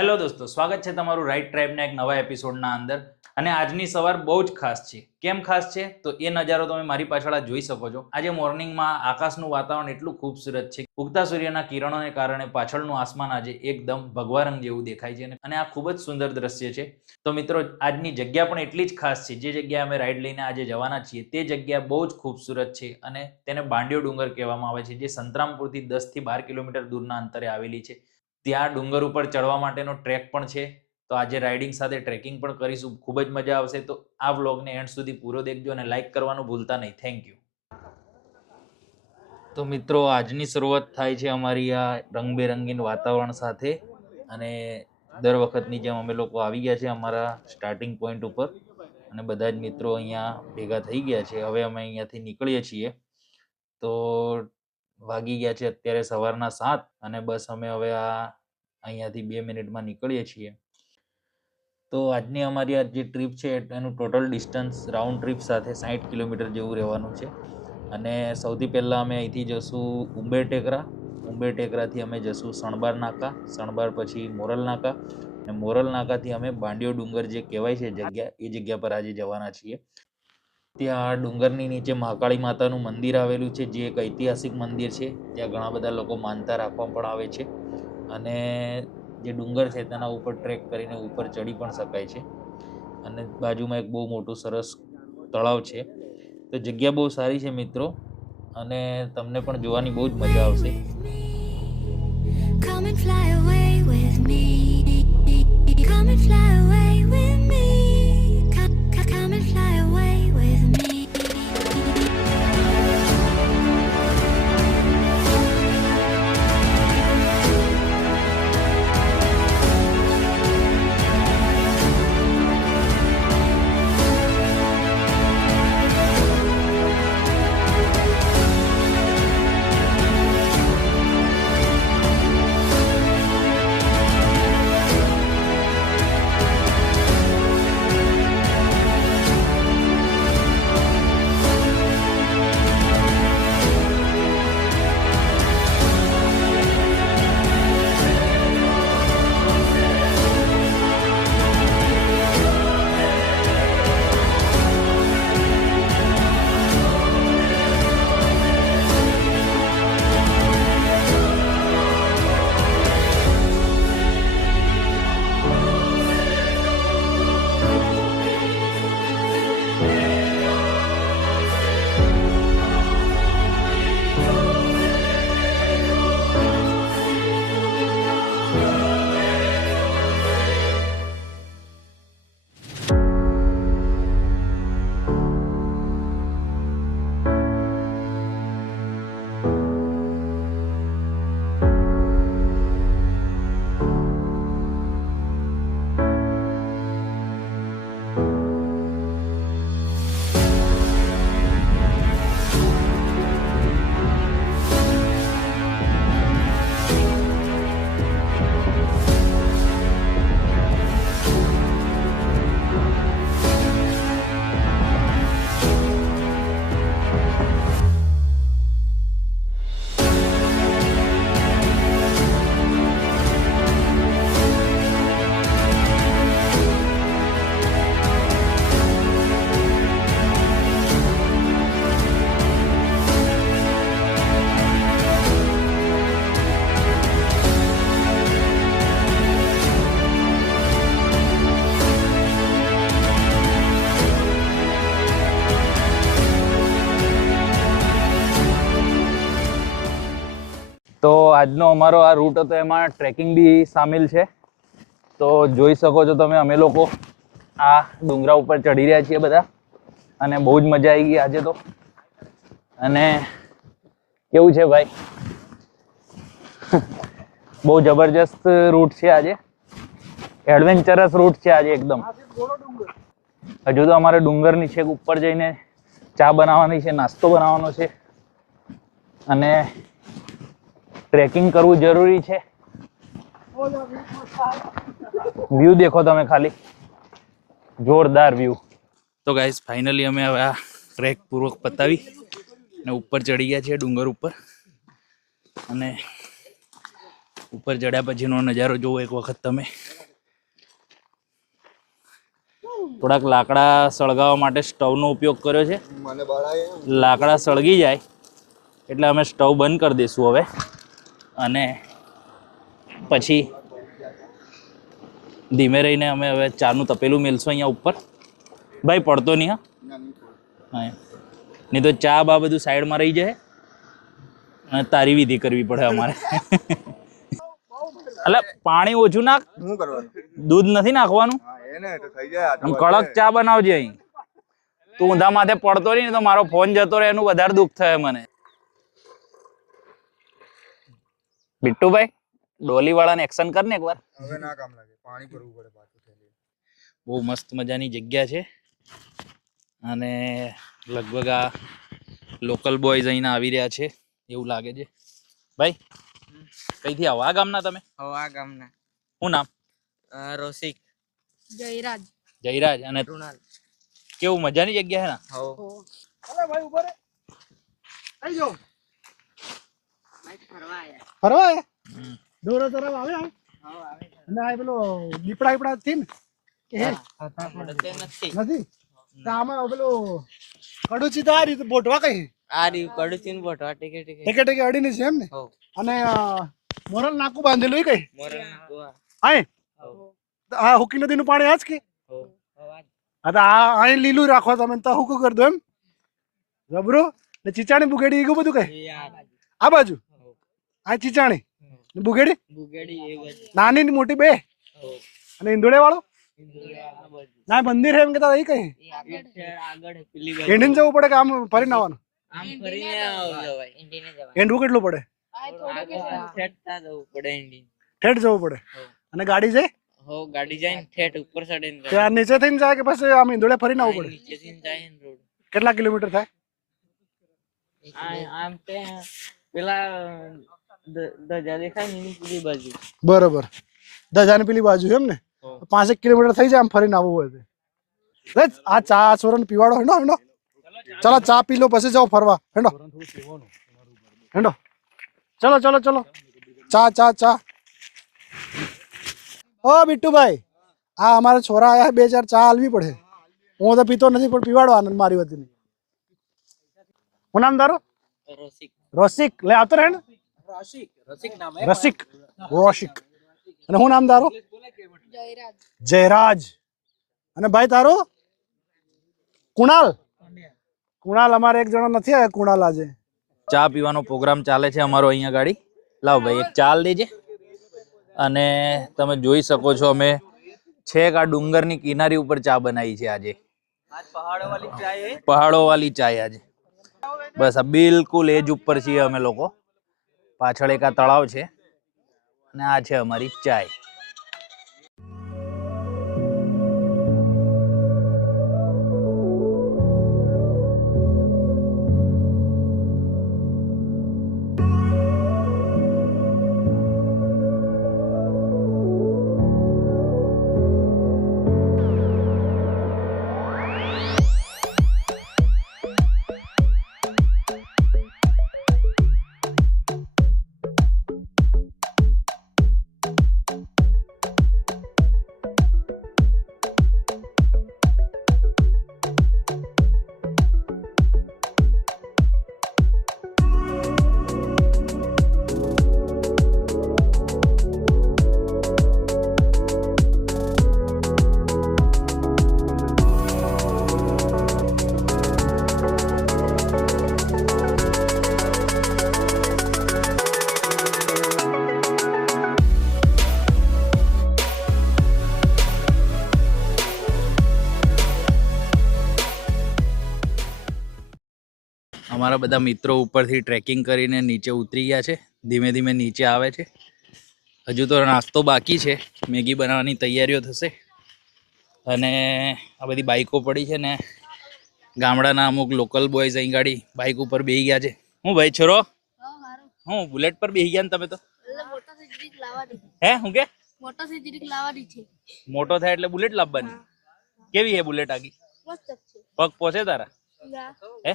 Hello દોસ્તો, સ્વાગત છે તમારું રાઈટ ટ્રાઇબના એક નવા એપિસોડના અંદર. અને આજની સવાર બહુ જ ખાસ છે. કેમ ખાસ છે તો એ નજારો તમે મારી પાછળ જોઈ શકો છો. આજે મોર્નિંગમાં આકાશનું વાતાવરણ એટલું ખૂબસૂરત છે. ઉગતા સૂર્યના કિરણોને કારણે પાછળનું આસમાન આજે એકદમ ભગવા રંગ જેવું દેખાય છે અને આ ખૂબ જ સુંદર દ્રશ્ય છે. તો મિત્રો, આજની જગ્યા પણ એટલી જ ખાસ છે. જે જગ્યાએ અમે રાઈડ લઈને આજે જવાના છીએ તે જગ્યા બહુ જ ખૂબસૂરત છે અને તેને બાંડિયો ડુંગર કહેવામાં આવે છે, જે સંતરામપુરથી 10 થી 12 કિલોમીટર દૂરના અંતરે આવેલી છે. ત્યાં ડુંગર ઉપર ચડવા માટેનો ટ્રેક પણ છે. તો આજે રાઇડિંગ સાથે ટ્રેકિંગ પણ કરીશું. ખૂબ જ મજા આવશે. તો આ વ્લોગને એન્ડ સુધી પૂરો દેખજો અને લાઈક કરવાનું ભૂલતા નહીં. Thank you. તો મિત્રો, આજની શરૂઆત થાય છે અમારી આ રંગબેરંગીન વાતાવરણ સાથે. અને દર વખતની જેમ અમે લોકો આવી ગયા છે અમારા સ્ટાર્ટિંગ પોઈન્ટ ઉપર અને બધા જ મિત્રો અહીંયા ભેગા થઈ ગયા છે. હવે અમે અહીંયાથી નીકળીએ છીએ. તો વાગી ગયા છે અત્યારે સવારના 7 અને બસ અમે હવે અહીંયાથી 2 મિનિટમાં નીકળીએ છીએ. તો આજની અમારી આ જે ટ્રીપ છે એનું ટોટલ ડિસ્ટન્સ રાઉન્ડ ટ્રીપ સાથે 60 કિલોમીટર જેવું રહેવાનું છે. અને સૌથી પહેલાં અમે અહીંથી જશું ઉંબેર ટેકરા. ઉંબેર ટેકરાથી અમે જશું સણબાર નાકા. સણબાર પછી મોરલ નાકા અને મોરલ નાકાથી અમે બાંડિયો ડુંગર જે કહેવાય છે જગ્યા, એ જગ્યા પર આજે જવાના છીએ. ત્યાં ડુંગરની નીચે મહાકાળી માતાનું મંદિર આવેલું છે, જે એક ઐતિહાસિક મંદિર છે. ત્યાં ઘણા બધા લોકો માનતા રાખવા પણ આવે છે અને જે ડુંગર છે તેના ઉપર ટ્રેક કરીને ઉપર ચડી પણ શકાય છે. અને બાજુમાં એક બહુ મોટું સરસ તળાવ છે. તો જગ્યા બહુ સારી છે મિત્રો, અને તમને પણ જોવાની બહુ જ મજા આવશે. Come and fly away with me. Come and fly away with me. Come and fly away with me. તો આજનો અમારો આ રૂટ હતો, એમાં ટ્રેકિંગ બી સામેલ છે. તો જોઈ શકો છો તમે, અમે લોકો આ ડુંગરા ઉપર ચડી રહ્યા છીએ બધા અને બહુ જ મજા આવી ગઈ આજે. તો અને કેવું છે ભાઈ, બહુ જબરજસ્ત રૂટ છે આજે, એડવેન્ચરસ રૂટ છે આજે એકદમ. હજુ તો અમારે ડુંગર નીચે ઉપર જઈને ચા બનાવવાની છે, નાસ્તો બનાવવાનો છે અને ટ્રેકિંગ કરવું જરૂરી છે. વ્યૂ દેખો તમે ખાલી, જોરદાર વ્યૂ. તો ગાઈસ ફાઇનલી અમે હવે આ ટ્રેક પૂર્વક પતાવી અને ઉપર ચડી ગયા છીએ ડુંગર ઉપર. અને ઉપર ચડ્યા પછીનો નજારો જોવો એક વખત તમે. થોડાક લાકડા સળગાવવા માટે સ્ટવનો ઉપયોગ કર્યો છે. લાકડા સળગી જાય એટલે અમે સ્ટવ બંધ કરી દઈશું હવે, અને પછી ધીમે રહીને અમે હવે ચાનું તપેલું મેલશું અહીંયા ઉપર. ભાઈ પડતો નહીં, હા, નહીં તો ચા બા બધું સાઈડમાં રહી જાય અને તારી વિધિ કરવી પડે અમારે. એટલે પાણી ઓછું નાખ, દૂધ નથી નાખવાનું, કડક ચા બનાવજે. અહીં તું ઊંધા માથે પડતો નહીં તો મારો ફોન જતો રહે, એનું વધારે દુઃખ થાય મને. બિટ્ટુભાઈ ડોલી વાળાને એક્શન કર ને એકવાર. હવે ના કામ લાગે, પાણી ભરવું પડે પાછું. બહુ મસ્ત મજાની જગ્યા છે અને લગભગ આ લોકલ બોયઝ અહીંના આવી રહ્યા છે એવું લાગે છે. ભાઈ કઈથી આવો? આ ગામના તમે? આ ગામના. શું નામ? રોસિક. જયરાજ. જયરાજ. અને કેવું મજાની જગ્યા છે ને? અલે ભાઈ ઉભો રે. આઈ જો. ફરવા આયા. દોરો તરફ આવે આ. અને આ પેલો દીપડા થી ને નથી. આમાં પેલો કડુચી તો આ રીતે બોટવા કઈ? આ રી કડુચી ને બોટવા ટેકે અડીને છે એમ ને? અને મોરલ નાકું બાંધેલું કઈ? મોરલ નાકું. આય આ હુકી નદીનું પાણી આજ કે? હા તો આ અહીં લીલું રાખો તમે તો હુકું કરી દો એમ જબરો. ને ચીચાણી બુગેડી એવું બધું કઈ? આ બાજુ આ ચીચાણી બુગેડી નાની ને મોટી બે. અને ઇંદોડે વાળો ના મંદિર છે એમ કેતા એ કઈ? એન્ડીને જવું પડે કે આમ ફરીને આવવાનું? એન્ડવું કેટલું પડે? ઠેઠ જવું પડે. અને ગાડી જાય? ગાડી જાય ઠેઠ ઉપર ચડે. ત્યાં નીચે થઈને જાય કે પછી આમ ઇંદોડે ફરીને આવવું પડે? નીચેથી જાય રોડ. કેટલા કિલોમીટર થાય? આમ તે પેલા ધજા દેખાય ને પેલી બાજુ. બરોબર, ધજાની પેલી બાજુ એમ ને? 5 કિલોમીટર થઈ જાય આમ ફરીને આવવું હોય તો. આ ચા સોરન પીવાડો હેડો હેડો. ચલો ચા પી લો પછી જાઓ ફરવા. હેડો હેડો. ચલો ચલો ચલો. ચા ચા ચા. ઓ બિટ્ટુભાઈ, આ અમારા છોરા આયા 2-4 ચા આલવી પડે. હું તો પીતો નથી પણ પીવાડો આનંદ મારી વતી. હું નામ તારો? રોસિક. રોસિક. લે આવતો રહે ને? રસિક. રોશિક. અને હું નામ તારો? જયરાજ. જયરાજ. અને ભાઈ તારો? કુણાલ. કુણાલ. અમારે એક જણો નથી આવ્યા કુણાલ આજે. ચા પીવાનો પ્રોગ્રામ ચાલે છે અમારો અહીંયા ગાડી. લાવ ભાઈ એક ચાલ દેજે. અને તમે જોઈ શકો છો અમે છેક આ ડુંગરની કિનારી ઉપર ચા બનાવી છે આજે. પહાડો વાળી ચાય આજે. બસ આ બિલકુલ એજ ઉપર છીએ અમે લોકો. પાછળ એક આ તળાવ છે અને આ છે અમારી ચાય. અમારા બધા મિત્રો ઉપરથી ટ્રેકિંગ કરીને નીચે ઉતરી ગયા છે, ધીમે ધીમે નીચે આવે છે. હજુ તો નાસ્તો બાકી છે, મેગી બનાવવાની તૈયારીઓ થશે. અને આ બધી બાઈકો પડી છે ને ગામડાના અમુક લોકલ બોયઝ અહીં ગાડી બાઈક ઉપર બેસી ગયા છે. હું ભાઈ છોરો, હું બુલેટ પર બેસી ગયા ને તમે તો? હે હું કે મોટો થાય એટલે બુલેટ લાવવાની? કેવી હે બુલેટ આગી? પગ પહોંચે તારા? હે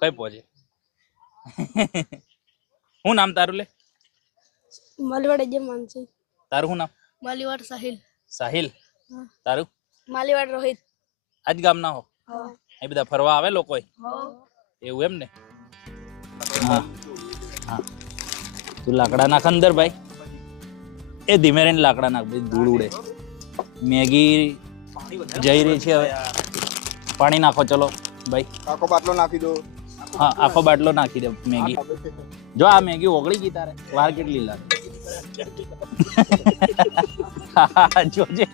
કઈ પહોંચે? શું નામ તારું? લે માલીવાડ અજય માનસી. તારું શું નામ? માલીવાડ સાહિલ. સાહિલ. તારું? માલીવાડ રોહિત. આજ ગામના હો? એ બધા ફરવા આવે લોકો? એવું એમ ને? હા હા. તું લાકડા નાખ અંદર ભાઈ. એ ધીમે રહીને લાકડા નાખ ભાઈ, ધૂળ ઉડે. મેગી જઈ રહી છે હવે. પાણી નાખો ચલો ભાઈ. આખો બાટલો નાખી દો. હા આખો બાટલો નાખી દે મેગી. જો આ મેગી ઓગળી ગઈ તારે, વાર કેટલી લાગે. જોજે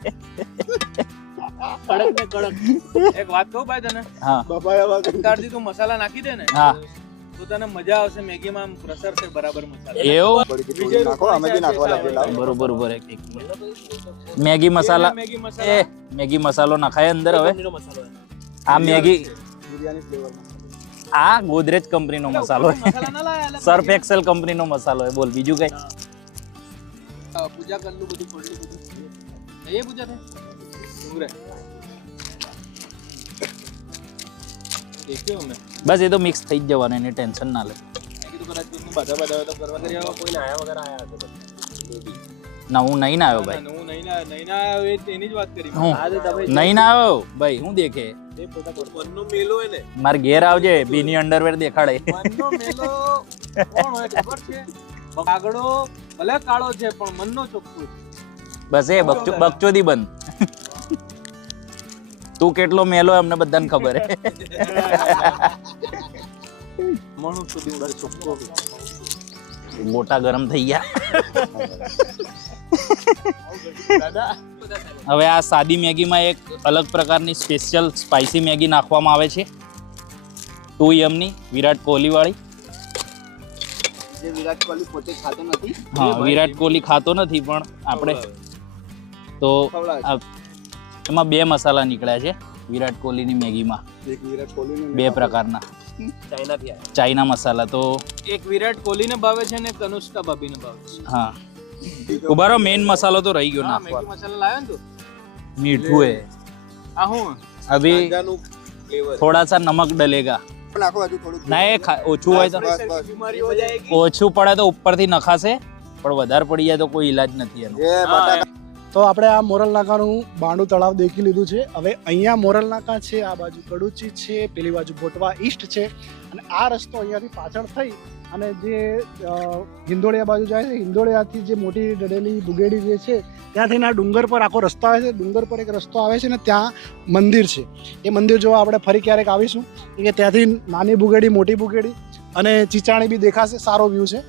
કડક ને કડક. એક વાત કહું ભાઈ તને, હા અત્યારથી તું મસાલા નાખી દે ને હા તો તને મજા આવશે. મેગીમાં આમ પ્રેશર છે બરાબર મસાલા. એવું થોડી નાખો, અમે બી નાખવા લાગેલા. બરોબર બરોબર. મેગી મસાલા, મેગી એ મસાલા મેગી મસાલો નખાય અંદર હવે. આ મેગી, બિરયાની ફ્લેવર આ ગોદરેજ કંપનીનો મસાલો છે, મસાલા ના લાયા સર્ફ એક્સેલ કંપનીનો મસાલો છે. બોલ બીજું કઈ? પૂજા કરલું બધું ખોટલું બધું એ પૂજા થાય ડુંગરે દેખ્યો અમે. બસ એ તો મિક્સ થઈ જ જવાનું, એની ટેન્શન ના લે. મેં કીધું કદાચ કોઈનું બાધા બાધા તો કરવા કરી આવો. કોઈ આયા વગર આયા હશે. ના હું નહીં ના આવ્યો ભાઈ. હું નહીં ના આવ્યો એની જ વાત કરી. હું નહીં ના આવ્યો ભાઈ. હું દેખે મનનો મેલો હે ને. મારે ઘેર આવજે, બીની અંડરવેર દેખાડે. મનનો મેલો કોણ હોય ખબર છે? કાગડો ભલે કાળો છે પણ મનનો ચોખ્ખો છે. બસ એ બકચોદી બંધ. તું કેટલો મેલો અમને બધાને ખબર હે. મણું સુધી ઉડાડ ચોખ્ખો. મોટા ગરમ થઈ ગયા. દાદા હવે આ સાદી મેગીમાં એક અલગ પ્રકારની સ્પેશિયલ સ્પાઇસી મેગી નાખવામાં આવે છે, 2 ની વિરાટ કોહલી વાળી. જે વિરાટ કોહલી પોતે ખાતો નથી. હા વિરાટ કોહલી ખાતો નથી પણ આપણે તો એમાં 2 મસાલા નીકળ્યા છે વિરાટ કોહલીની મેગીમાં. એક વિરાટ કોહલી 2 પ્રકારના ચાઇનાથી ચાઇના મસાલા. તો એક વિરાટ કોહલીને ભાવે છે ને એક અનુષ્કા ભાભીને ભાવે છે. હા ઉભારો, મેઇન મસાલો તો રહી ગયો હા, નાખવાનો. મેગી મસાલા લાવ્યો ને તું. મીઠું હે આ હું અભી, ફ્લેવર થોડા સા નમક ડલેગા. નાખો હજુ થોડું. ના એ ઓછું હોય તો, બસ બસ. બીમારી હો જાયેગી. ઓછું પડે તો ઉપરથી નખાશે, પણ વધારે પડી જાય તો કોઈ ઈલાજ નથી એનો. એ બટાકા તો આપણે આ મોરલ નાકાનું બાંડુ તળાવ દેખી લીધું છે. હવે અહીંયા મોરલ નાકા છે, આ બાજુ કડુચી છે, પેલી બાજુ ભોટવા ઈસ્ટ છે, અને આ રસ્તો અહીંયાથી પાછળ થઈ અને જે હિંદોળિયા બાજુ જાય છે, હિંદોળિયાથી જે મોટી ડડેલી બુગેડી જે છે ત્યાંથી આ ડુંગર પર આખો રસ્તો આવે છે. ડુંગર પર એક રસ્તો આવે છે ને ત્યાં મંદિર છે. એ મંદિર જોવા આપણે ફરી ક્યારેક આવીશું કે ત્યાંથી નાની બુગેડી, મોટી બુગેડી અને ચીચાણી બી દેખાશે. સારો વ્યૂ છે.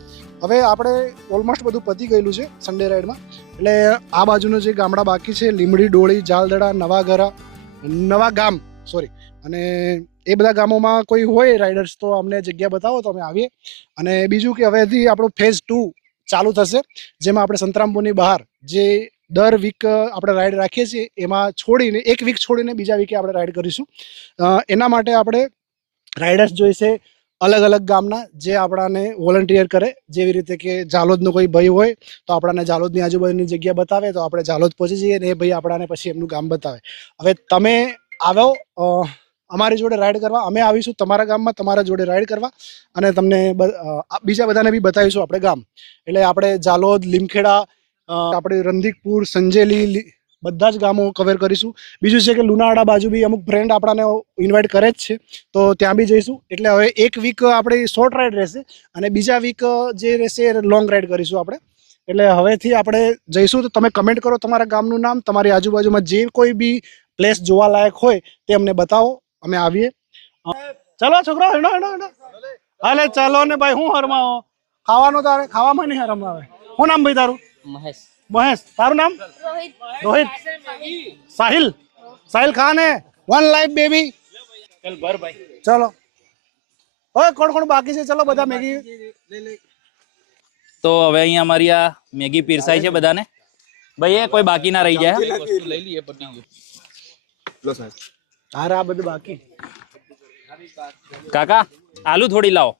હવે આપણે ઓલમોસ્ટ બધું પતી ગયેલું છે સન્ડે રાઈડમાં. એટલે આ બાજુનું જે ગામડા બાકી છે, લીમડી, ડોળી, જાલદડા, નવા ગામ અને એ બધા ગામોમાં કોઈ હોય રાઇડર્સ તો અમને જગ્યા બતાવો તો અમે આવીએ. અને બીજું કે હવેથી આપણો ફેઝ 2 ચાલુ થશે, જેમાં આપણે સંતરામપુરની બહાર જે દર વીક આપણે રાઈડ રાખીએ છીએ એમાં છોડીને એક વીક છોડીને બીજા વીકે આપણે રાઈડ કરીશું. એના માટે આપણે રાઇડર્સ જોઈશે અલગ અલગ ગામના, જે આપણાને વોલન્ટિયર કરે. જેવી રીતે કે ઝાલોદનો કોઈ ભાઈ હોય તો આપણાને ઝાલોદની આજુબાજુની જગ્યા બતાવે તો આપણે ઝાલોદ પહોંચી જઈએ અને એ ભાઈ આપણાને પછી એમનું ગામ બતાવે. હવે તમે આવો અમારી જોડે રાઈડ કરવા, અમે આવીશું તમારા ગામમાં તમારા જોડે રાઈડ કરવા અને તમને બીજા બધાને બી બતાવીશું આપણે ગામ. એટલે આપણે ઝાલોદ, લીમખેડા, આપણે રંધીકપુર, સંજેલી બધા જ ગામો કવર કરીશું. બીજું છે કે લુણાવાડા બાજુ બી અમુક ફ્રેન્ડ આપણાને ઇન્વાઇટ કરે જ છે તો ત્યાં બી જઈશું. એટલે હવે એક વીક આપણી શોર્ટ રાઈડ રહેશે અને બીજા વીક જે રહેશે લોંગ રાઈડ કરીશું આપણે. એટલે હવેથી આપણે જઈશું તો તમે કમેન્ટ કરો તમારા ગામનું નામ, તમારી આજુબાજુમાં જે કોઈ બી પ્લેસ જોવાલાયક હોય તે અમને બતાવો, અમે આવીએ. ચલો છોકરા, હેડો હેડો હેડો. હાલે ચાલો ને ભાઈ, હું હરમાવો ખાવાનું? તારે ખાવામાં નહીં હરમાવે. શું નામ ભાઈ તારું? મહેશ. તારું નામ? રોહિત. સાહિલ ખાન હે. 1 લાઈફ બેબી. ચલ ભર ભાઈ. ચલો ઓય કોણ કોણ બાકી છે ચલો બધા મેગી તો હવે અહીંયા અમારી આ મેગી પીરસાય છે બધાને. ભાઈ એ કોઈ બાકી ના રહી જાય. હારે આ બધું બાકી કાકા આલુ થોડી લાવો.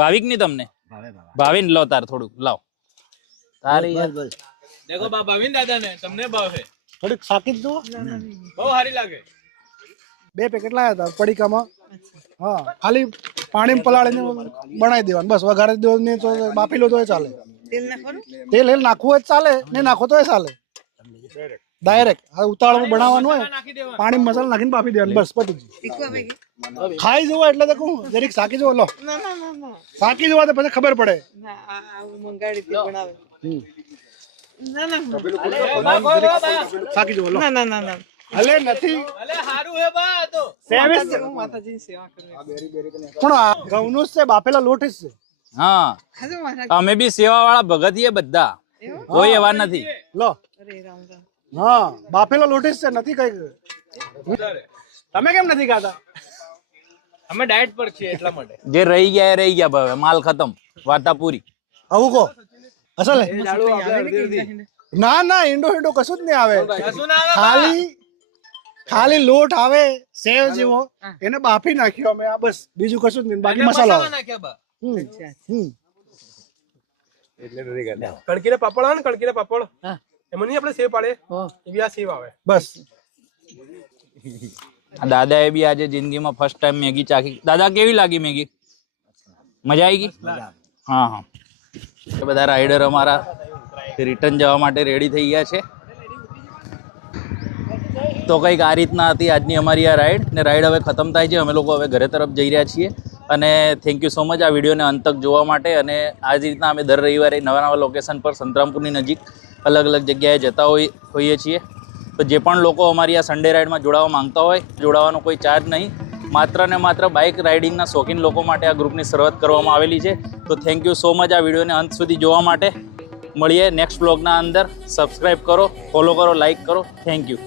ભાવિક ની તમને ભાવિન લો તાર થોડુંક લાવો તારી યાર. દેખો બા ભાવિન દાદા ને તમને ભાવે થોડીક શાકી જ જુઓ બહુ સારી લાગે. 2 પેકેટ લાયા હતા પડીકામાં. હા ખાલી પાણી પલાળીને બનાવી દેવાનું બસ. વઘારી દેવાનું તો બાફી લો તો ચાલે. તેલ નાખવું હોય ચાલે ને નાખો તો ચાલે. ડાયરેક્ટ ઉતાવળમાં બનાવવાનું હોય પાણી મસાલા નાખીને બાફી દેવાનું બસ પતી ગયું. ખાઈ જવો એટલે તો કહું જરીક શાકી જવો લો. શાકી જવા તો પછી ખબર પડે. શાકી જવો લો. હલે નથી અલે હારું હે બા તો પણ આ ઘઉંનો જ છે બાફેલા લોટ જ છે. હા અમે બી સેવા વાળા ભગતીએ બધા કોઈ એવા નથી. લો હા બાફેલા લોટ જ છે નથી કઈ. તમે કેમ નથી ખાતા? અમે ડાયટ પર છીએ એટલા માટે. જે રહી ગયા એ રહી ગયા ભાવે માલ ખતમ વાર્તા પૂરી. આવું કહો અસલ ના ના ઈંડો ઈંડો કશું જ નહીં આવે. ખાલી લોટ આવે સેવ જેવો એને બાફી નાખ્યો અમે આ બસ બીજું કશું જ નહીં બાકી મસાલા આવે. નાખ્યા બા કણકીના પાપડ આવે ને કણકીના પાપડ એમાં નહીં આપણે સેવ પાડે એવી આ સેવ આવે બસ. દાદાએ બી આજે જિંદગીમાં ફર્સ્ટ ટાઈમ મેગી ચાખી. દાદા કેવી લાગી મેગી? મજા આવી ગઈ? હા હા. એ બધા રાઈડર અમારા રિટર્ન જવા માટે રેડી થઈ ગયા છે. તો કંઈક આ રીતના હતી આજની અમારી આ રાઈડ. ને રાઈડ હવે ખતમ થાય છે. અમે લોકો હવે ઘરે તરફ જઈ રહ્યા છીએ. અને થેન્ક યુ સો મચ આ વિડીયોને અંત તક જોવા માટે. અને આ જ રીતના અમે દર રવિવારે નવા નવા લોકેશન પર સંતરામપુરની નજીક અલગ અલગ જગ્યાએ જતા હોઈએ છીએ. તો જે પણ લોકો અમારી આ સન્ડે રાઇડમાં જોડાવા માંગતા હોય જોડાવાનો કોઈ ચાર્જ નહીં. માત્ર ને માત્ર બાઇક રાઇડિંગના શોખીન લોકો માટે આ ગ્રુપની શરૂઆત કરવામાં આવેલી છે. તો થેન્ક યુ સો મચ આ વિડીયોને અંત સુધી જોવા માટે. મળીએ નેક્સ્ટ બ્લોગના અંદર. સબસ્ક્રાઈબ કરો, ફોલો કરો, લાઇક કરો. Thank you.